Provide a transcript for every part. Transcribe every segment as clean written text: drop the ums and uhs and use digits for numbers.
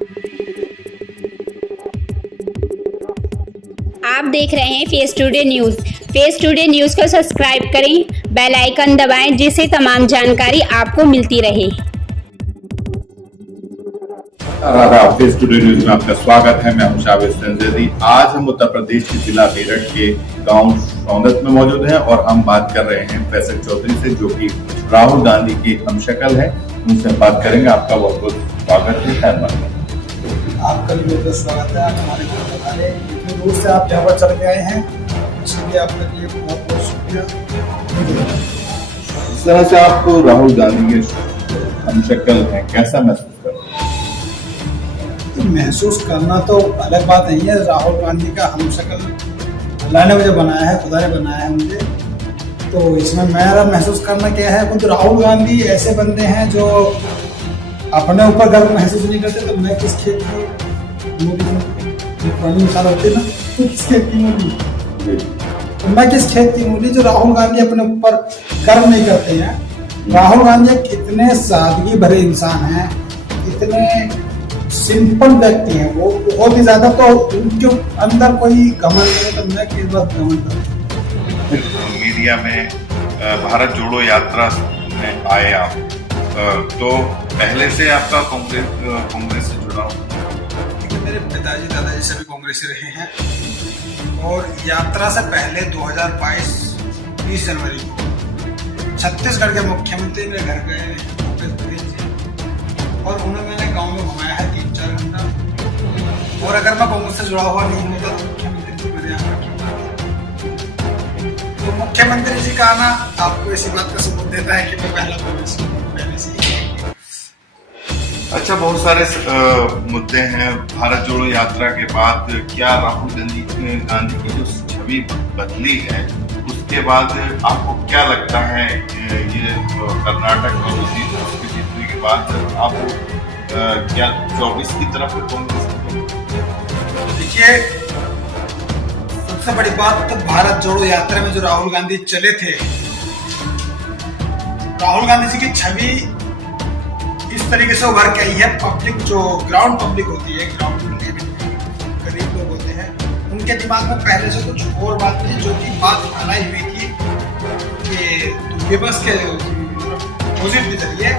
आप देख रहे हैं face today news. Face today news को सब्सक्राइब करें, बेल आइकन दबाएं जिससे तमाम जानकारी आपको मिलती रहे। फेस टुडे न्यूज़ में आपका स्वागत है। मैं हूं शाबिर संजदी। आज हम उत्तर प्रदेश के जिला मेरठ के गांव सौंदत में मौजूद हैं और हम बात कर रहे हैं फैसल चौधरी से, जो कि राहुल गांधी की हमशक्ल है। उनसे बात करेंगे। आपका बहुत बहुत स्वागत है। आपका भी बहुत स्वागत है। हमारे घर इतनी दूर से आप यहाँ पर चल के आए हैं, इसलिए आपके लिए बहुत बहुत शुक्रिया। इस तरह से आप राहुल गांधी के हमशक्ल हैं, कैसा महसूस करते हैं? महसूस करना तो अलग बात नहीं है। राहुल गांधी का हमशक्ल अल्लाह ने मुझे बनाया है, खुदा ने बनाया है मुझे, तो इसमें मेरा महसूस करना क्या है। खुद राहुल गांधी ऐसे बंदे हैं जो अपने ऊपर गर्व महसूस नहीं करते। तो मैं किस खेत की मूली मिसाल होती ना, तो किस खेत की मूली, तो मैं किस खेत की मूली जो राहुल गांधी अपने ऊपर गर्व नहीं करते हैं। राहुल गांधी कितने सादगी भरे इंसान हैं, इतने सिंपल व्यक्ति हैं, वो बहुत ही ज्यादा, तो उनके अंदर कोई घमंड नहीं। तो मैं किस बात घमंड करता। मीडिया में भारत जोड़ो यात्रा में आए आप, तो पहले से आपका कांग्रेस से जुड़ा हो? मेरे पिताजी दादाजी सभी कांग्रेसी रहे हैं और यात्रा से पहले 2022 20 जनवरी को छत्तीसगढ़ के मुख्यमंत्री मेरे घर गए भूपेश बघेल जी, और उन्हें मैंने गांव में घुमाया है 3-4 घंटा। और अगर मैं कांग्रेस से जुड़ा हुआ नहीं होता तो मुख्यमंत्री जी मेरे यहाँ तो मुख्यमंत्री जी का आना आपको इसी बात का सबूत देता है कि मैं पहले से ही। अच्छा, बहुत सारे मुद्दे हैं भारत जोड़ो यात्रा के बाद। क्या राहुल गांधी की जो छवि बदली है, उसके बाद आपको क्या लगता है ये कर्नाटक और उसके जीतने के बाद आप क्या 24 की तरफ कांग्रेस? देखिए, सबसे बड़ी बात तो भारत जोड़ो यात्रा में जो राहुल गांधी चले थे, राहुल गांधी जी की छवि इस तरीके से उभर के आई है। पब्लिक जो ग्राउंड पब्लिक होती है, ग्राउंड गरीब लोग होते हैं, उनके दिमाग में पहले से कुछ और बात थी, जो कि बात फैलाई हुई थी कि विपक्ष के अपोजिट के जरिए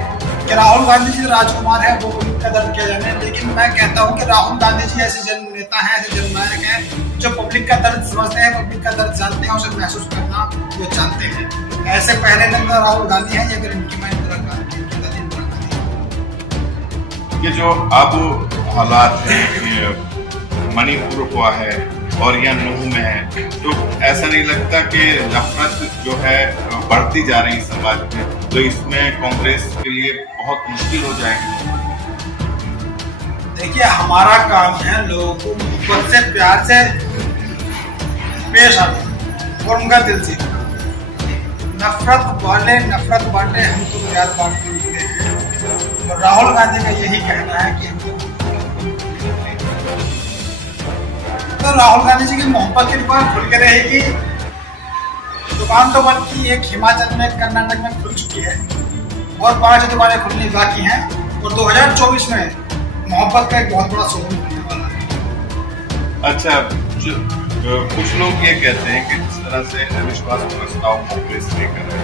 कि राहुल गांधी जी राजकुमार है, वो पब्लिक का दर्द किया जाने। लेकिन मैं कहता हूँ कि राहुल गांधी जी ऐसे जननेता हैं, ऐसे जननायक हैं जो पब्लिक का दर्द समझते हैं, पब्लिक का दर्द जानते हैं, उसे महसूस करना वो जानते हैं। ऐसे पहले नंबर राहुल गांधी हैं, या फिर इनकी माँ इंदिरा गांधी। ये जो अब हालात हैं, मणिपुर हुआ है और या नूह में है, तो ऐसा नहीं लगता कि नफरत जो है बढ़ती जा रही समाज में, तो इसमें कांग्रेस के लिए बहुत मुश्किल हो जाएगी? देखिए, हमारा काम है लोगों को मोहब्बत से, प्यार से पेश आना और उनका दिल जीतना। नफरत वाले नफरत बांटे, हम तो प्यार बांटते हैं। और राहुल गांधी का यही कहना है कि तो राहुल गांधी जी की मोहब्बत की दुकान खुल के रहेगी। दुकान तो बल्कि एक हिमाचल में, कर्नाटक में खुल चुकी है और 5 दुकानें खुलनी बाकी हैं। और 2024 में मोहब्बत का एक बहुत बड़ा शोरूम खुलने वाला है। अच्छा, कुछ लोग ये कहते हैं कि जिस तरह से अविश्वास प्रस्ताव कांग्रेस लेकर है,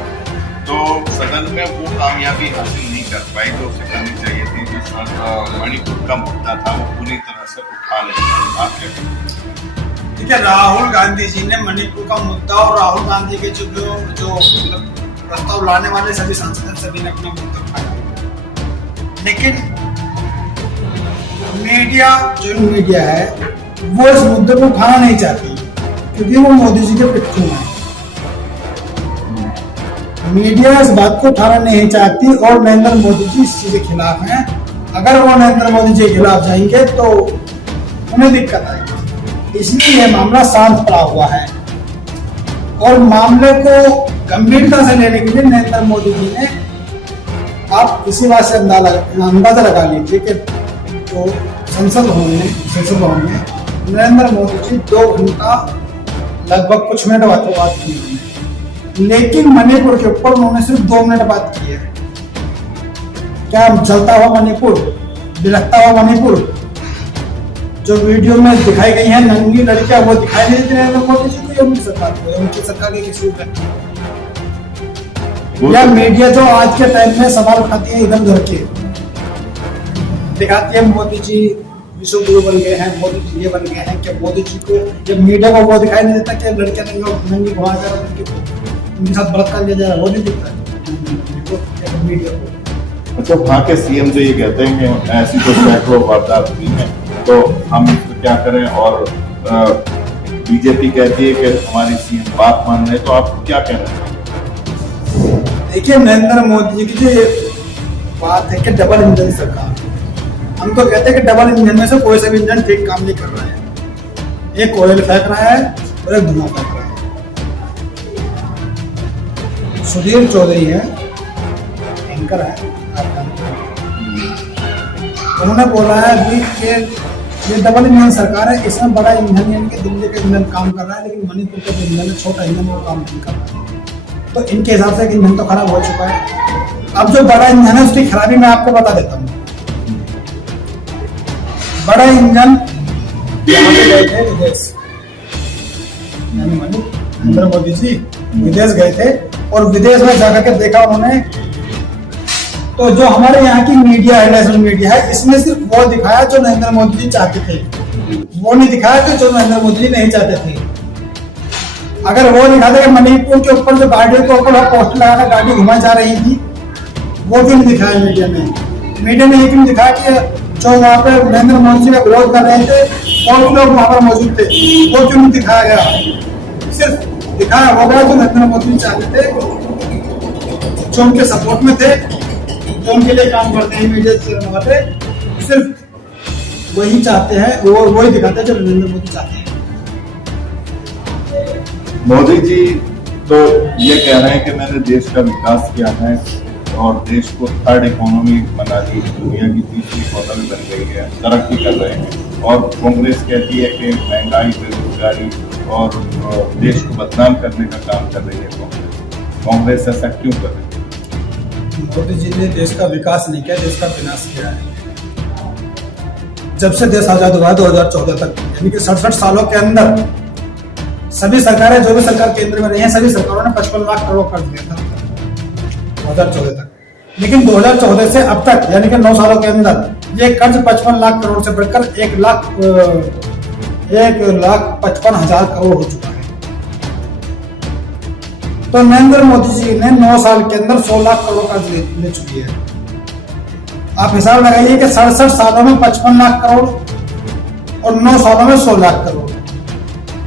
तो सदन में वो कामयाबी हासिल नहीं कर पाई जो उसे करनी चाहिए थी। जिस तरह मणिपुर का मुद्दा था वो पूरी तरह से उठा लेना। आप क्या कहते हैं? ठीक है, राहुल गांधी जी ने मणिपुर का मुद्दा और राहुल गांधी के जो प्रस्ताव लाने वाले सभी सांसद, सभी ने अपना मुद्दा उठाया। लेकिन मीडिया है वो इस मुद्दे को उठाना नहीं चाहती, क्योंकि वो मोदी जी के पिट्ठू हैं। मीडिया इस बात को उठाना नहीं चाहती और नरेंद्र मोदी जी इस चीज के खिलाफ हैं। अगर वो नरेंद्र मोदी जी के खिलाफ जाएंगे तो उन्हें दिक्कत आएगी, इसलिए यह मामला शांत पड़ा हुआ है। और मामले को गंभीरता से लेने के लिए नरेंद्र मोदी जी ने, आप इसी बात से अंदाजा लगा लीजिए कि तो संसद भवन में नरेंद्र मोदी जी 2 घंटा लगभग कुछ मिनट बात की, लेकिन मणिपुर के ऊपर उन्होंने सिर्फ 2 मिनट बात की है। क्या जलता हुआ मणिपुर, बिलखता हुआ मणिपुर, जो वीडियो में दिखाई गई है नंगी लड़कियां वो दिखाई नहीं देती नरेंद्र मोदी जी को या उनकी सरकार को, या उनकी सरकार के किसी है, या मीडिया जो आज के टाइम में सवाल उठाती है इधर उधर के, दिखाती है मोदी जी विश्व गुरु बन गए हैं, मोदी जी ये बन गए हैं, कि मोदी जी को जब मीडिया को वो दिखाई नहीं देता कि लड़कियां नंगी घुमा कर उनके साथ बलात्कार किया जा रहा है, वो नहीं दिखता मीडिया को। अच्छा, वहाँ के सीएम जो ये कहते हैं कि ऐसी तो सैकड़ों वारदात हुई है, तो हम इसको क्या करें, और बीजेपी कहती है कि हमारी सीएम बात मान रहे, तो आपको क्या कहना है? देखिए, नरेंद्र मोदी जी की जो ये बात है कि डबल इंजन सरकार, हम तो कहते हैं कि डबल इंजन में से कोई सा भी इंजन ठीक काम नहीं कर रहा है, एक ऑयल फेंक रहा है और एक धुआं फेंक रहा है। सुधीर चौधरी है, एंकर है, उन्होंने बोला है अभी कि ये डबल इंजन सरकार है, इसमें बड़ा इंजन यानी कि दिल्ली का इंजन काम कर रहा है, लेकिन मणिपुर का जो इंजन है छोटा इंजन वो काम नहीं कर रहा है। तो इनके हिसाब से इंजन तो खराब हो चुका है। अब जो बड़ा इंजन है उसकी खराबी मैं आपको बता देता हूँ। बड़ा इंजन गए थे विदेश, नरेंद्र मोदी जी विदेश गए थे और विदेश में जाकर के देखा उन्होंने, तो जो हमारे यहाँ की मीडिया है, नेशनल मीडिया है, इसमें सिर्फ वो दिखाया जो नरेंद्र मोदी जी चाहते थे, वो नहीं दिखाया कि जो नरेंद्र मोदी जी नहीं चाहते थे। अगर वो दिखाते कि मणिपुर के ऊपर जो गाड़ी के ऊपर पोस्टर लगाकर गाड़ी घुमाई जा रही थी, वो क्यों नहीं दिखाया मीडिया ने? मीडिया ने ये क्यों दिखाया कि जो वहाँ पे नरेंद्र मोदी जी का विरोध कर रहे थे और लोग वहाँ पर मौजूद थे, वो क्यों नहीं दिखाया गया? सिर्फ दिखाया हो गया जो नरेंद्र मोदी जी चाहते थे, जो उनके सपोर्ट में थे, जो उनके लिए काम करते हैं मीडिया वाले, सिर्फ वही चाहते हैं, वो वही दिखाते हैं जो नरेंद्र मोदी चाहते हैं। मोदी जी तो ये कह रहे हैं कि मैंने देश का विकास किया है और देश को थर्ड इकोनॉमी बना दी, दुनिया की तीसरी इकोनॉमी बन गई है, तरक्की कर रहे हैं। और कांग्रेस कहती है कि महंगाई, बेरोजगारी और देश को बदनाम करने का काम कर रही है कांग्रेस। ऐसा क्यों कर रही है? मोदी जी ने देश का विकास नहीं किया, देश का विनाश किया है। जब से देश आजाद हुआ 2014 तक, यानी कि 67 सालों के अंदर सभी सरकारें, जो भी सरकार केंद्र में रही हैं, सभी सरकारों ने 55 लाख करोड़ कर्ज दिया था 2014 तक। लेकिन 2014 से अब तक, यानी कि 9 सालों के अंदर ये कर्ज 55 लाख करोड़ से बढ़कर 1,55,000 करोड़ हो चुका है। तो नरेंद्र मोदी जी ने 9 साल के अंदर 100 लाख करोड़ कर्ज ले चुकी है। आप हिसाब लगाइए कि 67 सालों में 55 लाख करोड़ और 9 सालों में 100 लाख करोड़।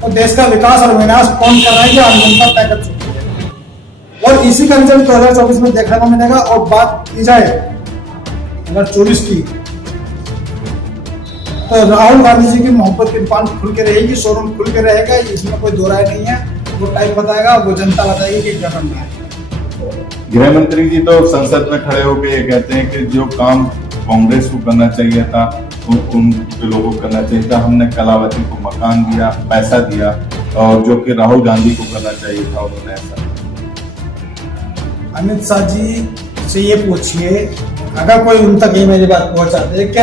तो देश का विकास और विनाश कौन कर रहा है, जो आम जनता तय कर चुकी है। और इसी का रिजल्ट 2024 में देखने को मिलेगा। और बात की जाए अगर 24 की, तो राहुल गांधी जी की मोहब्बत की दुकान खुल के रहेगी, शोरूम खुल के रहेगा, इसमें कोई दो राय नहीं है। वो टाइम बताएगा, वो जनता बताएगी कि क्या करना है। गृह मंत्री जी तो संसद में खड़े होकर ये कहते हैं कि जो काम कांग्रेस को करना चाहिए था उन लोगों को करना चाहिए था। हमने कलावती को मकान दिया, पैसा दिया, और जो कि राहुल गांधी को करना चाहिए था उन्होंने ऐसा। अमित शाह जी से ये पूछिए, अगर कोई उन तक ये मेरी बात पहुंचाते कि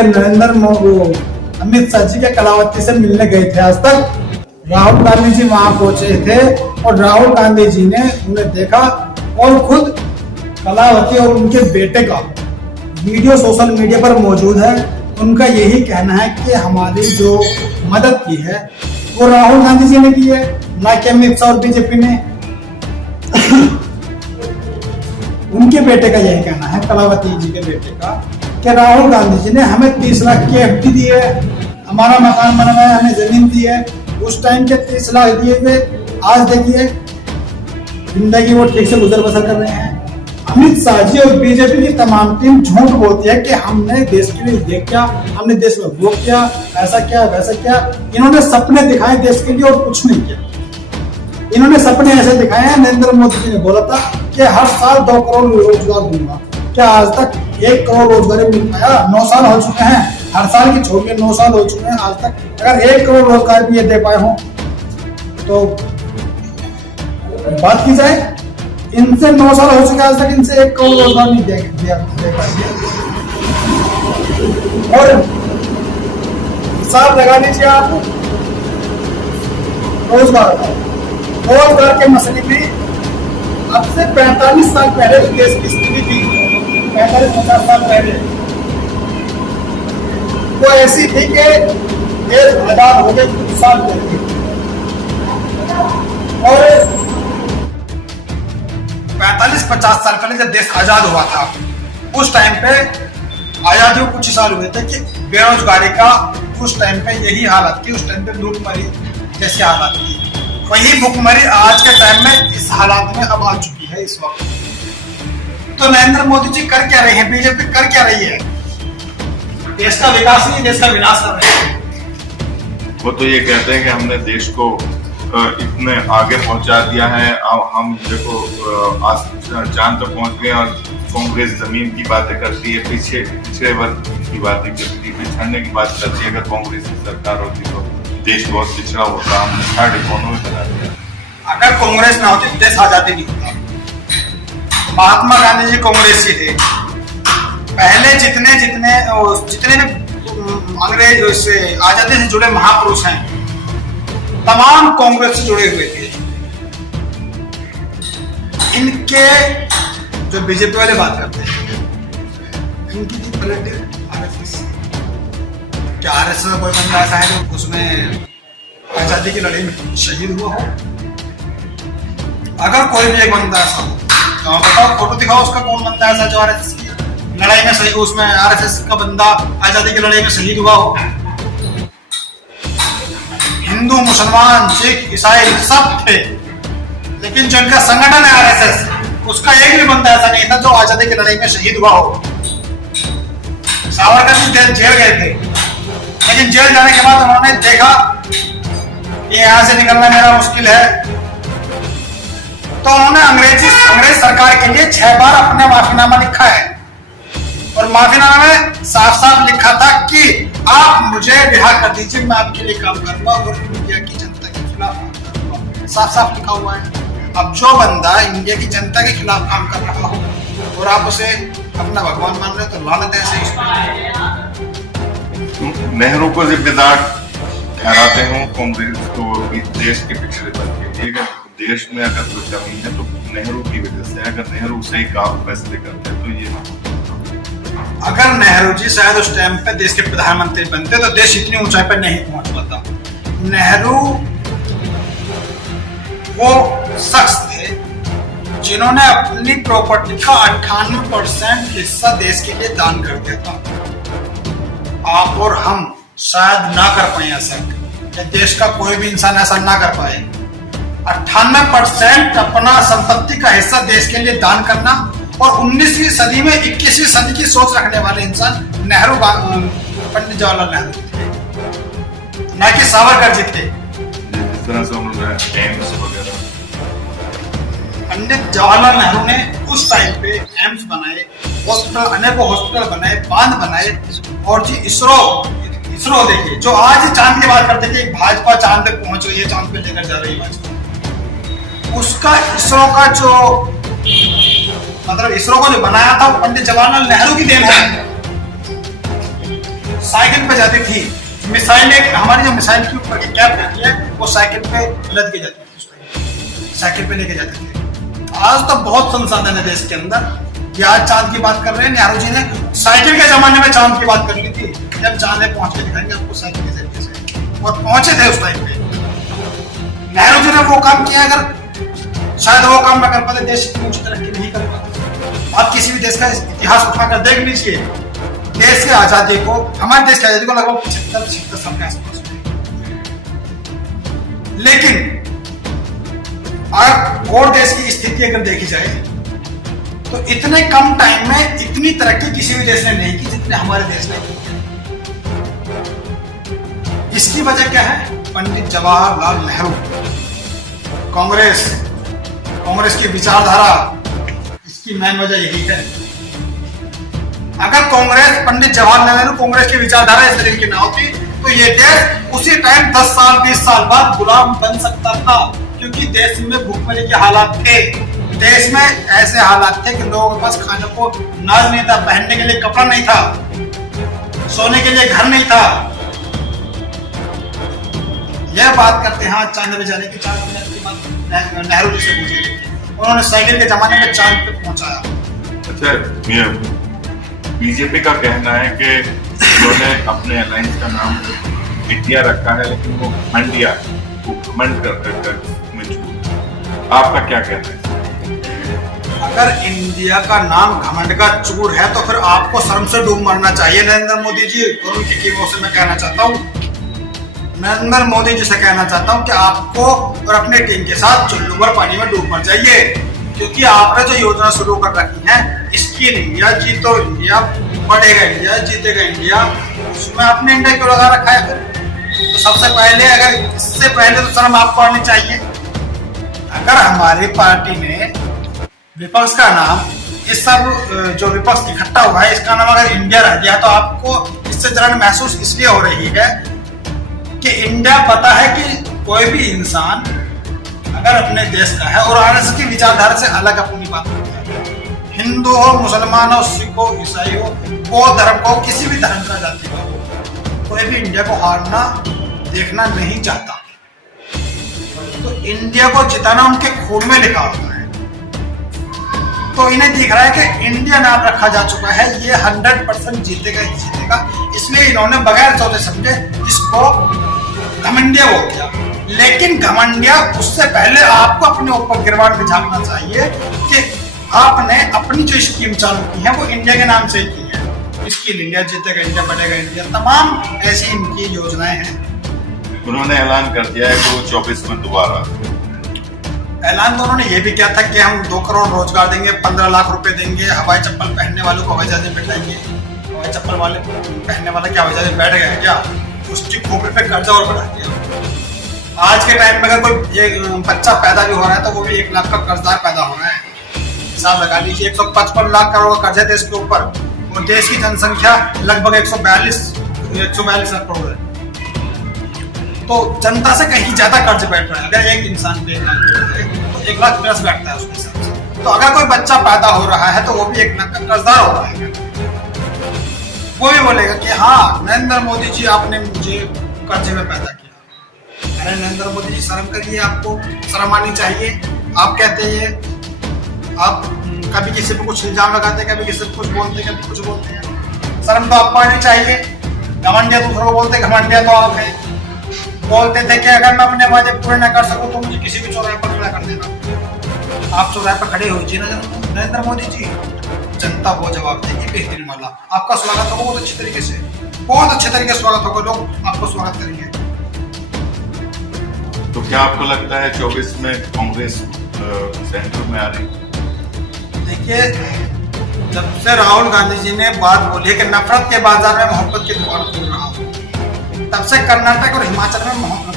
अमित शाह जी के कलावती से मिलने गए थे आज तक? राहुल गांधी जी वहां पहुंचे थे और राहुल गांधी जी ने उन्हें देखा और खुद कलावती और उनके बेटे का वीडियो सोशल मीडिया पर मौजूद है। उनका यही कहना है कि हमारी जो मदद की है वो राहुल गांधी जी ने की है, ना कि अमित शाह और बीजेपी ने। उनके बेटे का यही कहना है, कलावती जी के बेटे का, कि राहुल गांधी जी ने हमें 30 लाख की एफडी दी है, हमारा मकान बनवाया, हमें जमीन दी है। उस टाइम के 30 लाख दिए हुए आज देखिए जिंदगी वो ठीक से गुजर बसर कर रहे हैं। अमित शाह जी और बीजेपी की तमाम टीम झूठ बोलती है कि हमने देश के लिए ये किया, हमने देश में वो किया, ऐसा किया, वैसा किया। इन्होंने सपने दिखाए देश के लिए और कुछ नहीं किया। इन्होंने सपने ऐसे दिखाए हैं, नरेंद्र मोदी जी ने बोला था कि हर साल 2 करोड़ रोजगार दूंगा। क्या आज तक 1 करोड़ रोजगार मिल पाया? 9 साल हो चुके हैं, हर साल की छोड़ के 9 साल हो चुके हैं, आज तक अगर 1 करोड़ रोजगार भी ये दे पाए हों तो बात की जाए। इनसे 9 साल हो चुके, आज तक इनसे 1 करोड़ रोजगार नहीं दिया। और हिसाब लगा लीजिए आप रोजगार के मसले में अब से 45 साल पहले जो देश की स्थिति थी, 45-50 साल पहले वो ऐसी थी कि देश आजाद हो गए कुछ साल पहले, और 45-50 साल पहले जब देश आजाद हुआ था उस टाइम पे आजादी को कुछ ही साल हुए थे कि बेरोजगारी का उस टाइम पे यही हालत थी। उस टाइम पे भूखमरी जैसी हालत थी, वही भूखमरी आज के टाइम में इस हालात में अब आ चुकी है इस वक्त। तो नरेंद्र मोदी जी कर क्या रहे हैं, बीजेपी कर क्या रही है? देश का विकास नहीं, देश का विनाश कर रहे हैं। वो तो ये कहते हैं कि हमने देश को इतने आगे पहुंचा दिया है, हम देखो आज चांद तक पहुंच गए, और कांग्रेस जमीन की बातें करती है, पिछड़े वर्ग की बातें करती है, पिछड़ने की बात करती है। अगर कांग्रेस की सरकार होती तो देश बहुत पिछड़ा होता, हमने थर्ड इकोनॉमी बना दिया। अगर कांग्रेस ना होती तो देश आजादी नहीं होता। महात्मा गांधी जी कांग्रेस से थे, पहले जितने भी अंग्रेज से आजादी से जुड़े महापुरुष हैं तमाम कांग्रेस से जुड़े हुए थे। इनके जो बीजेपी वाले बात करते हैं, इनकी थी पॉलिटिकल आरएसएस। क्या आरएसएस में कोई बंदा ऐसा है जो उसमें आजादी की लड़ाई में शहीद हुआ हो? अगर कोई भी एक बंदा ऐसा हो तो बताओ, फोटो दिखाओ उसका, कौन बंदा ऐसा जो आरएसएस की लड़ाई में सही, उसमें आरएसएस का बंदा आजादी की लड़ाई में शहीद हुआ हो? हिंदू, मुसलमान, सिख, ईसाई सब थे, लेकिन जो इनका संगठन है आरएसएस, उसका एक भी बंदा ऐसा नहीं था जो आजादी की लड़ाई में शहीद हुआ हो। सावरकर जी जेल गए थे, लेकिन जेल जाने के बाद उन्होंने देखा कि यहाँ से निकलना मेरा मुश्किल है, तो उन्होंने अंग्रेज सरकार के लिए 6 बार अपने माफीनामा लिखा है, और माफीनामा में साफ साफ लिखा था कि आप मुझे रिहा कर दीजिए, मैं आपके लिए काम करूंगा और इंडिया की जनता के खिलाफ काम करूंगा। साफ साफ लिखा हुआ है। अब जो बंदा इंडिया की जनता के खिलाफ काम कर रहा हो और आप उसे अपना भगवान मान रहे हो तो लानत है ऐसे। नेहरू को जिम्मेदार ठहराते हो कांग्रेस को देश के पिछड़े तक के लिए। देश में अगर कोई कमी है तो नेहरू की वजह से, अगर नेहरू सही काम फैसले करते हैं तो ये अगर नेहरू जी शायद उस टाइम पे देश के प्रधानमंत्री बनते तो देश इतनी ऊंचाई पर नहीं पहुंच पाता। नेहरू वो शख्स थे जिन्होंने अपनी प्रॉपर्टी का 98% हिस्सा देश के लिए दान कर दिया था। आप और हम शायद ना कर पाए ऐसा, देश का कोई भी इंसान ऐसा ना कर पाए। 98% अपना संपत्ति का हिस्सा देश के लिए दान करना, और 19वीं सदी में 21वीं सदी की सोच रखने वाले इंसान नेहरू, पंडित जवाहरलाल नेहरू थे, ना कि सावरकर जी थे। जिस तरह से उन्होंने एम्स वगैरह, पंडित जवाहरलाल नेहरू ने उस टाइम पे एम्स बनाए, हॉस्पिटल, अनेकों हॉस्पिटल बनाए, बांध बनाए, और जी इसरो देखिए जो आज चांद की बात करते थे, भाजपा चांद पे पहुंच रही है, चांद पे लेकर जा रही है भाजपा, उसका इसरो का जो मतलब इसरो को जो बनाया था वो पंडित जवाहरलाल नेहरू की देन है। साइकिल पे जाती थी मिसाइल, हमारी जो मिसाइल के ऊपर की कैप रहती है वो साइकिल पे लद के जाती थी, साइकिल पे लेके जाते थे। आज तो बहुत संसाधन है देश के अंदर, कि आज चांद की बात कर रहे हैं। नेहरू जी ने साइकिल के जमाने में चांद की बात कर ली थी, जब चांद पे पहुंच के दिखाएंगे आपको साइकिल के जरिए से, और पहुंचे थे उस टाइम पे। नेहरू जी ने वो काम किया, अगर शायद वो काम न कर पाते देश इतनी ऊंची तरक्की नहीं कर पाते। आप किसी भी देश का इतिहास उठाकर देख लीजिए, देश की आजादी को, हमारे देश की आजादी को लगभग 75-76 साल के आसपास। लेकिन और देश की स्थिति अगर देखी जाए तो इतने कम टाइम में इतनी तरक्की किसी भी देश ने नहीं की जितने हमारे देश ने की। इसकी वजह क्या है? पंडित जवाहरलाल नेहरू, कांग्रेस की विचारधारा, इसकी मेन वजह यही है। अगर कांग्रेस, पंडित जवाहरलाल नेहरू कांग्रेस की विचारधारा इस तरीके की ना होती तो ये देश उसी टाइम 10 साल 20 साल बाद गुलाम बन सकता था, क्योंकि देश में भूखमरी के हालात थे। देश में ऐसे हालात थे कि लोगों के पास खाने को अनाज नहीं था, पहनने के लिए कपड़ा नहीं था, सोने के लिए घर नहीं था। यह बात करते हैं आज चांद पे जाने की, चांद पे जाने की बात नेहरू जी से पूछी, उन्होंने साइकिल के जमाने में चांद पे पहुंचाया। अच्छा, बीजेपी का कहना है कि उन्होंने अपने अलायंस का नाम इंडिया रखा है, लेकिन वो घमंडिया, वो घमंड कर आपका क्या कहना है? अगर इंडिया का नाम घमंड का चूर है तो फिर आपको शर्म से डूब मरना चाहिए नरेंद्र मोदी जी। और उनकी टीमों से मैं कहना चाहता हूँ, नरेंद्र मोदी जी से कहना चाहता हूँ कि आपको और अपने टीम के साथ चुल्लू भर पानी में डूब मर जाइए, क्योंकि आपने जो योजना शुरू कर रखी है, स्किल इंडिया, जीतो इंडिया, बढ़ेगा इंडिया, जीतेगा इंडिया, उसमें आपने इंडिया क्यों लगा रखा है? तो सबसे पहले, अगर इससे पहले तो शर्म आपको आनी चाहिए। अगर हमारी पार्टी ने विपक्ष का नाम, इस सब जो विपक्ष इकट्ठा हुआ है, इसका नाम अगर इंडिया रह गया, तो आपको इससे जलन महसूस इसलिए हो रही है कि इंडिया पता है कि कोई भी इंसान अगर अपने देश का है और आरएसएस की विचारधारा से अलग अपनी बात करता है, हिंदू हो, मुसलमान हो, सिख हो, ईसाई हो, बौद्ध धर्म को, किसी भी धर्म का जाति का हो, कोई भी इंडिया को हारना देखना नहीं चाहता। तो इंडिया को जिताना उनके खून में लिखा होता है। तो इन्हें दिख रहा है कि इंडिया नाम रखा जा चुका है, ये 100% जीतेगा ही जीतेगा, इसलिए इन्होंने बगैर सोचे समझे इसको घमंडिया बोल दिया। लेकिन घमंडिया, उससे पहले आपको अपने ऊपर गिरवाड़ में झांकना चाहिए कि आपने अपनी जो स्कीम चालू की है वो इंडिया के नाम से ही की है। स्किल इंडिया, जीतेगा इंडिया, बढ़ेगा इंडिया, तमाम ऐसी इनकी योजनाएं हैं। उन्होंने ऐलान कर दिया है कि वो 24 में दोबारा, ऐलान तो उन्होंने ये भी किया था कि हम 2 करोड़ रोजगार देंगे, 15 लाख रुपए देंगे, हवाई चप्पल पहनने वालों को हवाई जहाज में बैठाएंगे। हवाई चप्पल वाले पहनने वाला क्या हवाई जहाज में बैठ गया क्या? उसकी खोपड़ी पे कर्जा और बढ़ा दिया। आज के टाइम में अगर कोई एक बच्चा पैदा भी हो रहा है तो वो भी 1 लाख का कर्जदार पैदा हो रहा है। हिसाब लगा लीजिए, 155 लाख करोड़ का कर्जा है देश के ऊपर, और देश की जनसंख्या लगभग 142 लाख करोड़ है। तो जनता से कहीं ज्यादा कर्ज बैठ रहा है। अगर एक इंसान पे 1 लाख तो 1 लाख प्लस बैठता है उसके हिसाब से। तो अगर कोई बच्चा पैदा हो रहा है तो वो भी 1 लाख का कर्जदार हो रहा है। वो भी बोलेगा कि हाँ, नरेंद्र मोदी जी आपने मुझे कर्जे में पैदा किया। अरे नरेंद्र मोदी जी, शर्म करिए, आपको शर्म आनी चाहिए। आप कहते हैं, आप कभी किसी पे कुछ इल्जाम लगाते, कभी किसी पे कुछ बोलते, कभी कुछ बोलते हैं। शर्म तो आपको आनी चाहिए। घमंडिया दूसरों को बोलते, घमंडिया तो आप हैं। बोलते थे कि अगर मैं अपने वादे पूरे न कर सकूं तो मुझे किसी भी चौराहे पर खड़ा कर देना। आप चौराहे पर खड़े हो जी नरेंद्र मोदी जी, जनता वो जवाब देगी बेहतरीन वाला। आपका स्वागत होगा बहुत अच्छी तरीके से, बहुत अच्छे तरीके से स्वागत होगा, लोग आपको स्वागत करेंगे। तो क्या आपको लगता है 24 में कांग्रेस सेंटर में आ रही? देखिए, जब से राहुल गांधी जी ने बात बोली है कि नफरत के बाजार में मोहब्बत की दुकान खोल रहा हूँ, तब से कर्नाटक और हिमाचल में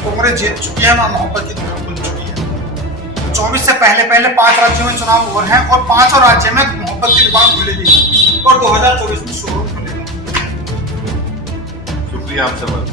कांग्रेस जीत चुकी है, मोहब्बत की दुकान खुल चुकी है। 24 से पहले 5 राज्यों में चुनाव हुए हैं और 5 राज्यों में मोहब्बत की दुकान खुलेगी और 2024 में शुरू खुलेगा। शुक्रिया आपसे बात।